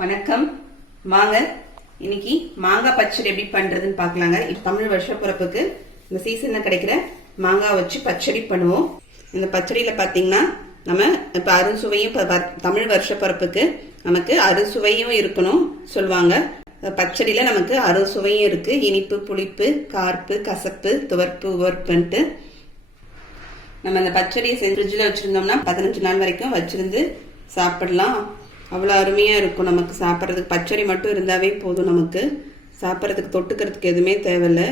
வணக்கம். வாங்க இன்னைக்கு மாங்காய் பச்சடி எப்படி பண்றதுன்னு பார்க்கலாங்க. தமிழ் வருஷ பிறப்புக்கு இந்த சீசன்ல கிடைக்கிற மாங்காய் வச்சு பச்சடி பண்ணுவோம். இந்த பச்சடியில பாத்தீங்கன்னா நம்ம இப்ப அறுசுவையும் தமிழ் வருஷ பிறப்புக்கு நமக்கு அறுசுவையும் இருக்கணும் சொல்லுவாங்க. பச்சடியில நமக்கு அறுசுவையும் இருக்கு. இனிப்பு, புளிப்பு, கார்ப்பு, கசப்பு, துவர்ப்பு, உவர்ப்புன்ட்டு நம்ம இந்த பச்சடியை ஃப்ரிட்ஜில் வச்சிருந்தோம்னா 15 நாள் வரைக்கும் வச்சிருந்து சாப்பிடலாம். அவ்வளோ அருமையாக இருக்கும் நமக்கு சாப்பிட்றதுக்கு. பச்சடி மட்டும் இருந்தாவே போதும், நமக்கு சாப்பிட்றதுக்கு தொட்டுக்கிறதுக்கு எதுவுமே தேவையில்லை.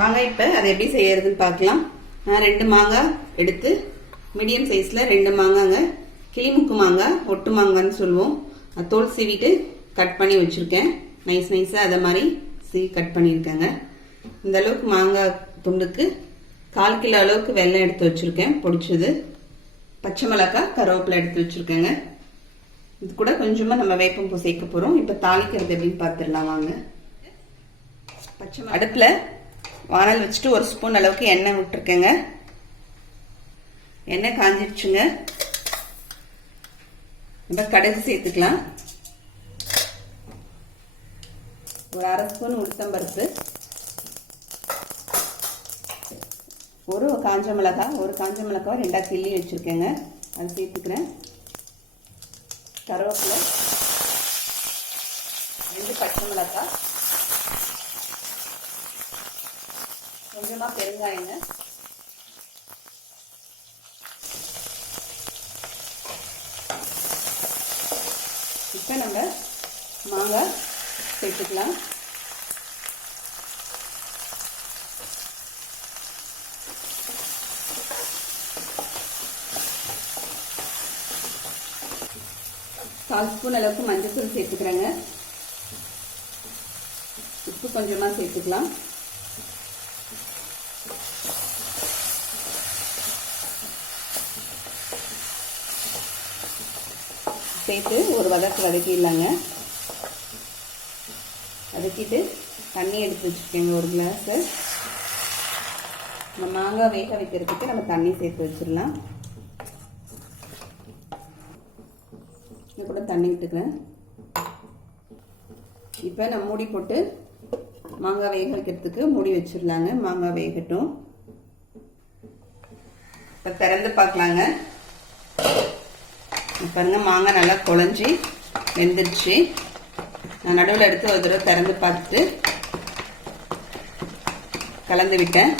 வாங்க இப்போ அதை எப்படி செய்யறதுன்னு பார்க்கலாம். நான் 2 மாங்காய் எடுத்து மீடியம் சைஸில் 2 மாங்காங்க, கிளிமுக்கு மாங்காய், ஒட்டு மாங்கான்னு சொல்லுவோம், தோல் சீவிட்டு கட் பண்ணி வச்சுருக்கேன். நைஸாக அதை மாதிரி சீவி கட் பண்ணியிருக்கேங்க. இந்த அளவுக்கு மாங்காய் துண்டுக்கு 1/4 கிலோ அளவுக்கு வெல்லம் எடுத்து வச்சுருக்கேன் பொடிச்சது. பச்சை மிளகாய், கருவேப்பிலை எடுத்து வச்சுருக்கேங்க. இது கூட கொஞ்சமாக நம்ம வேப்பம்பூ சேர்க்க போகிறோம். இப்போ தாளிக்கிறது எப்படின்னு பார்த்துடலாம் வாங்க. அடுப்பில் வானல் வச்சுட்டு 1 ஸ்பூன் அளவுக்கு எண்ணெய் விட்டுருக்கேங்க. எண்ணெய் காஞ்சிடுச்சுங்க. நம்ம கடுகு சேர்த்துக்கலாம். ஒரு 1/2 ஸ்பூன் உளுத்தம்பருப்பு, ஒரு காஞ்ச மிளகாய் 2 கிள்ளி வச்சுருக்கேங்க, அது சேர்த்துக்கிறேன். கருவேப்பிலை, 2 பச்சை மிளகாய், கொஞ்சமாக பெருங்காயங்க, இப்போ நம்ம மாங்காய் சேர்த்துக்கலாம். கால் ஸ்பூன் அளவுக்கு மஞ்சள்தூள் சேர்த்துக்கிறேங்க. உப்பு கொஞ்சமாக சேர்த்துக்கலாம். சேர்த்து ஒரு வதக்கிடலாங்க. வதக்கிட்டு தண்ணி எடுத்து வச்சுருக்கேங்க 1 கிளாஸு. நம்ம மாங்காய் வேக வைக்கிறதுக்கு நம்ம தண்ணி சேர்த்து வச்சிடலாம். கூட தண்ணி விட்டுக்கிறேன். இப்போ நான் மூடி போட்டு மாங்காய் வேக வைக்கிறதுக்கு மூடி வச்சிடலாங்க. மாங்காய் வேகட்டும். இப்போ திறந்து பார்க்கலாங்க. பாருங்க, மாங்காய் நல்லா குழஞ்சி வெந்துருச்சு. நான் நடுவில் எடுத்து ஒரு தடவை திறந்து பார்த்துட்டு கலந்து விட்டேன்.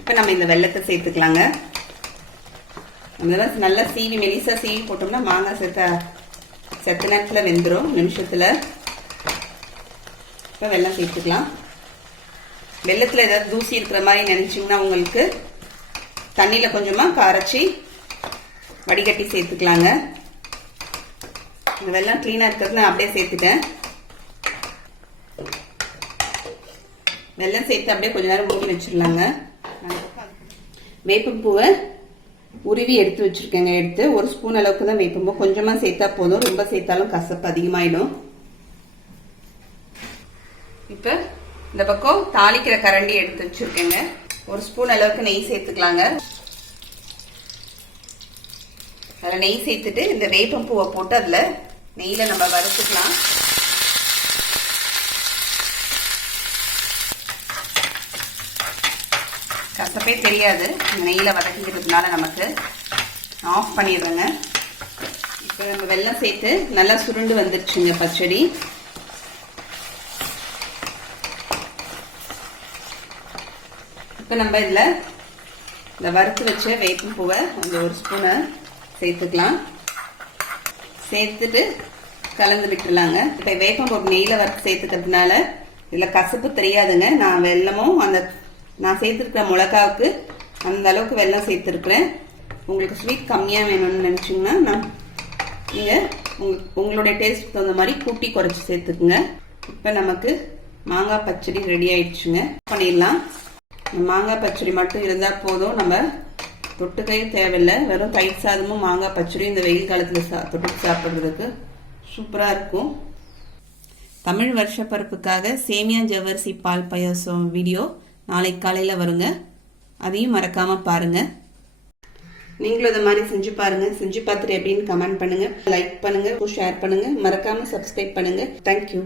இப்போ நம்ம இந்த வெல்லத்தை சேர்த்துக்கலாங்க. நல்லா சீவி மெலிசா சீவி போட்டோம்னா மாங்காய் செத்த நேரத்தில் வெந்துடும், நிமிஷத்தில். இப்போ வெல்லம் சேர்த்துக்கலாம். வெள்ளத்தில் ஏதாவது தூசி இருக்கிற மாதிரி நினச்சிங்கன்னா உங்களுக்கு தண்ணியில் கொஞ்சமாக கரைச்சி வடிகட்டி சேர்த்துக்கலாங்க. இந்த வெல்லம் க்ளீனாக இருக்கிறது நான் அப்படியே சேர்த்துட்டேன். வெல்லம் சேர்த்து அப்படியே கொஞ்ச நேரம் மூடி வச்சிடலாங்க. வேப்பம்பூவை உருவி எடுத்து வச்சிருக்கேங்க. எடுத்து 1 ஸ்பூன் அளவுக்கு தான் வேப்பம்பூ, கொஞ்சமாக சேர்த்தா போதும், ரொம்ப சேர்த்தாலும் கசப்பு அதிகமாயிடும். இப்போ இந்த பக்கம் தாளிக்கிற கரண்டி எடுத்து வச்சிருக்கேங்க. 1 ஸ்பூன் அளவுக்கு நெய் சேர்த்துக்கலாங்க. அதில் நெய் சேர்த்துட்டு இந்த வேப்பம்பூவை போட்டு அதில் நெய்யில் நம்ம வறுத்துக்கலாம். கசப்பே தெரியாது இந்த நெய்யில் வதக்கிக்கிறதுனால. நமக்கு ஆஃப் பண்ணிடுறேங்க. இப்போ நம்ம வெல்லம் சேர்த்து நல்லா சுருண்டு வந்துடுச்சுங்க பச்சடி. இப்போ நம்ம இதில் இந்த வறுத்து வச்ச வேப்பம்பூவை அந்த 1 ஸ்பூனை சேர்த்துக்கலாம். சேர்த்துட்டு கலந்து விட்டுலாங்க. இப்போ வேப்பம்பூ நெய்யில் வறுத்து சேர்த்துக்கிறதுனால இதில் கசப்பு தெரியாதுங்க. நான் வெல்லமும் நான் சேர்த்துருக்கிற மிளகாவுக்கு அந்த அளவுக்கு வெல்லம் சேர்த்துருக்குறேன். உங்களுக்கு ஸ்வீட் கம்மியாக வேணும்னு நினச்சிங்கன்னா நீங்கள் உங்களுடைய டேஸ்ட்டுக்கு தகுந்த மாதிரி கூட்டி குறைச்சி சேர்த்துக்குங்க. இப்போ நமக்கு மாங்காய் பச்சடி ரெடி ஆயிடுச்சுங்க. பண்ணிடலாம். மாங்காய் பச்சடி மட்டும் இருந்தால் போதும், நம்ம தொட்டுக்கையே தேவையில்லை. வெறும் தயிர் சாதமும் மாங்காய் பச்சடியும் இந்த வெயில் காலத்தில் தொட்டு சாப்பிட்றதுக்கு சூப்பராக இருக்கும். தமிழ் வருஷ பருப்புக்காக சேமியா ஜவ்வரிசி பால் பாயாசம் வீடியோ நாளைக்கு காலையில் வருங்க. அதையும் மறக்காமல் பாருங்கள். நீங்களும் இந்த மாதிரி செஞ்சு பாருங்க. செஞ்சு பார்த்துட்டு எப்படின்னு கமெண்ட் பண்ணுங்க, லைக் பண்ணுங்க, ஷேர் பண்ணுங்க, மறக்காம சப்ஸ்கிரைப் பண்ணுங்க. தேங்க்யூ.